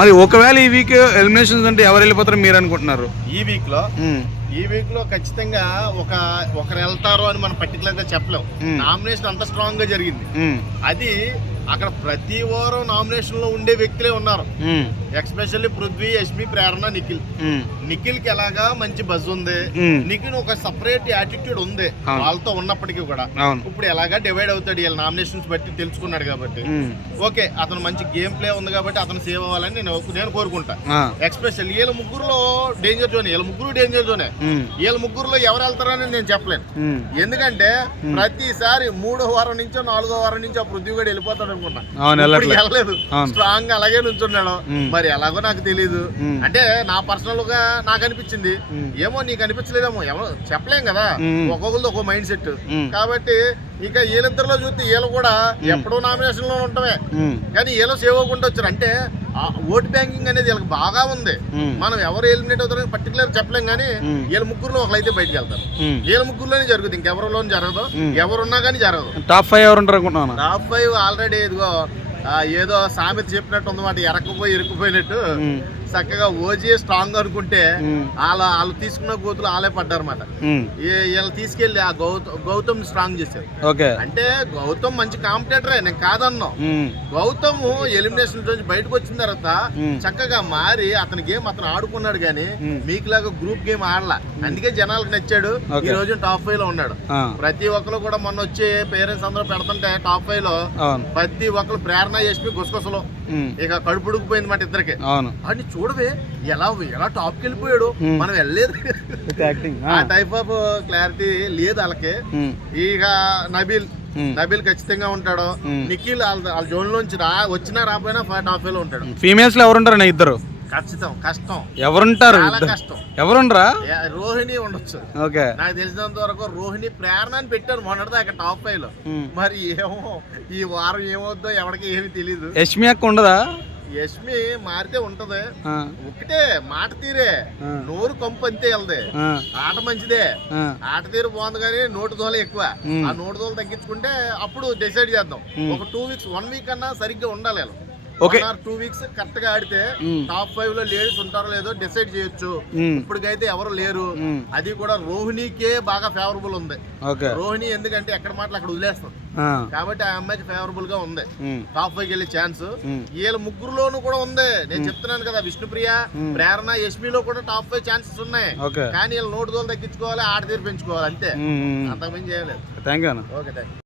మరి ఒకవేళ ఈ వీక్ ఎలిమినేషన్స్ అంటే ఎవరు వెళ్ళిపోతారు మీరు అనుకుంటున్నారు? ఈ వీక్ లో ఖచ్చితంగా ఒకరు వెళ్తారు అని మనం పర్టికులర్ గా చెప్పలేం. నామినేషన్ అంత స్ట్రాంగ్ గా జరిగింది. అది అక్కడ ప్రతి వారం నామినేషన్ లో ఉండే వ్యక్తులే ఉన్నారు. ఎక్స్పెషల్లీ పృథ్వీ, యష్మి, ప్రేరణ, నిఖిల్ కి ఎలాగా మంచి బజ్ ఉంది. నిఖిల్ ఒక సపరేట్ యాటిట్యూడ్ ఉంది వాళ్ళతో ఉన్నప్పటికీ కూడా. ఇప్పుడు ఎలాగా డివైడ్ అవుతాడు వీళ్ళ నామినేషన్స్ బట్టి తెలుసుకున్నాడు కాబట్టి ఓకే అతను మంచి గేమ్ ప్లే ఉంది కాబట్టి అతను సేవ్ అవ్వాలని నేను కోరుకుంటా. ఎక్స్పెషల్లీ వీళ్ళ ముగ్గురులో డేంజర్ జోన్, వీళ్ళ ముగ్గురు డేంజర్ జోనే. వీళ్ళ ముగ్గురులో ఎవరు వెళ్తారని నేను చెప్పలేను. ఎందుకంటే ప్రతిసారి 3వ వారం నుంచో 4వ వారం నుంచో పృథ్వీ కూడా వెళ్ళిపోతాడు అనుకున్నా, వెళ్ళలేదు. స్ట్రాంగ్ గా అలాగే నుంచున్నాడు. మరి ఎలాగో నాకు తెలీదు. అంటే నా పర్సనల్ గా నాకు అనిపించింది. ఏమో నీకు అనిపించలేదేమో, ఎవరో చెప్పలేం కదా, ఒక్కొక్కరితో ఒక్కో మైండ్ సెట్. కాబట్టి ఇక వీళ్ళిద్దరిలో చూస్తే వీళ్ళు కూడా ఎప్పుడో నామినేషన్ లో ఉంటామే కానీ వీళ్ళు సేవ్ అవ్వకుండా వచ్చారు. అంటే ఓట్ బ్యాంకింగ్ అనేది వీళ్ళకి బాగా ఉంది. మనం ఎవరు ఎలిమినేట్ అవుతారని పర్టికులర్ చెప్పలేం కానీ వీళ్ళ ముగ్గురులో ఒకరైతే బయటకు వెళ్తారు. వీళ్ళ ముగ్గురులోనే జరుగుతుంది, ఇంకెవరిలోనే జరగదు. ఎవరున్నా కానీ జరగదు. టాప్ 5 ఎవరు ఉంటారు అనుకుంటున్నాను? టాప్ 5 ఆల్రెడీ ఇదిగో ఏదో సామెత చెప్పినట్టు ఉందన్నమాట, ఇరుక్కుపోయినట్టు. చక్కగా ఓజీ స్ట్రాంగ్ అనుకుంటే వాళ్ళు తీసుకున్న గోతులు వాళ్ళే పడ్డారన్నమాట. వీళ్ళు తీసుకెళ్లి ఆ గౌతమ్ స్ట్రాంగ్ చేశారు. అంటే గౌతమ్ మంచి కాంపిటేటరే, నేను కాదన్నా. గౌతమ్ ఎలిమినేషన్ నుంచి బయటకు వచ్చిన తర్వాత చక్కగా మారి అతని గేమ్ అతను ఆడుకున్నాడు కానీ మీకులాగా గ్రూప్ గేమ్ ఆడలా. అందుకే జనాలకు నచ్చాడు. ఈ రోజు టాప్ 5 లో ఉన్నాడు. ప్రతి ఒక్కరు కూడా మొన్న వచ్చి పేరెంట్స్ అందరూ పెడుతుంటే టాప్ 5 లో ప్రతి ఒక్కరు ప్రేరణ, యష్మి గుసగుసలో ఇక కడుపుడుకుపోయింది మాట ఇద్దరికి. అని చూడవే ఎలా టాప్ కి వెళ్ళిపోయాడు, మనం వెళ్ళలేదు. ఆ టైప్ ఆఫ్ క్లారిటీ లేదు వాళ్ళకి. ఇక నబీల్ ఖచ్చితంగా ఉంటాడు. నిఖిల్ వాళ్ళ జోన్ లోంచి వచ్చినా రాపోయినా టాప్ 5 లో ఉంటాడు. ఫీమేల్స్ లో ఎవరుంటారు? ఇద్దరు కష్టం. ఎవరుంటారు? కష్టం. ఎవరుంటారా? రోహిణి ఉండొచ్చు. నాకు తెలిసినంత వరకు రోహిణి, ప్రేరణ అని పెట్టారు మొన్నటిదాకా టాప్ 5 లో. మరి ఏమో ఈ వారం ఏమవుద్దో ఎవరికి ఏమి తెలీదు. యష్మి అక్క ఉండదా? యష్మి మారితే ఉంటది. ఒకటే మాట తీరే, నోరు కంపు అంతే వెళ్దే. ఆట మంచిదే, ఆట తీరు బాగుంది కానీ నోటు దోల ఎక్కువ. ఆ నోటు దోల తగ్గించుకుంటే అప్పుడు డిసైడ్ చేద్దాం. ఒక 2 వీక్స్ 1 వీక్ అన్నా సరిగ్గా ఉండాలి. 2 వీక్స్ కరెక్ట్ గా ఆడితే టాప్ 5 లో లేడీస్ ఉంటారో లేదో డిసైడ్ చేయొచ్చు. ఇప్పటికైతే ఎవరు లేరు. అది కూడా రోహిణికే బాగా ఫేవరబుల్ ఉంది. రోహిణి ఎందుకంటే ఎక్కడ మాటలు అక్కడ వదిలేస్తుంది కాబట్టి ఆ అమ్మాయికి ఫేవరబుల్ గా ఉంది. టాప్ 5 వెళ్ళే ఛాన్స్ వీళ్ళ ముగ్గురులోనూ కూడా ఉంది. నేను చెప్తున్నాను కదా, విష్ణుప్రియ, ప్రేరణ, యష్మిలో కూడా టాప్ 5 ఛాన్సెస్ ఉన్నాయి. కానీ వీళ్ళు నోటు దోలు తగ్గించుకోవాలి, ఆట తీరు పెంచుకోవాలి అంతే, అంతకుమించి చేయలేదు. Thank you.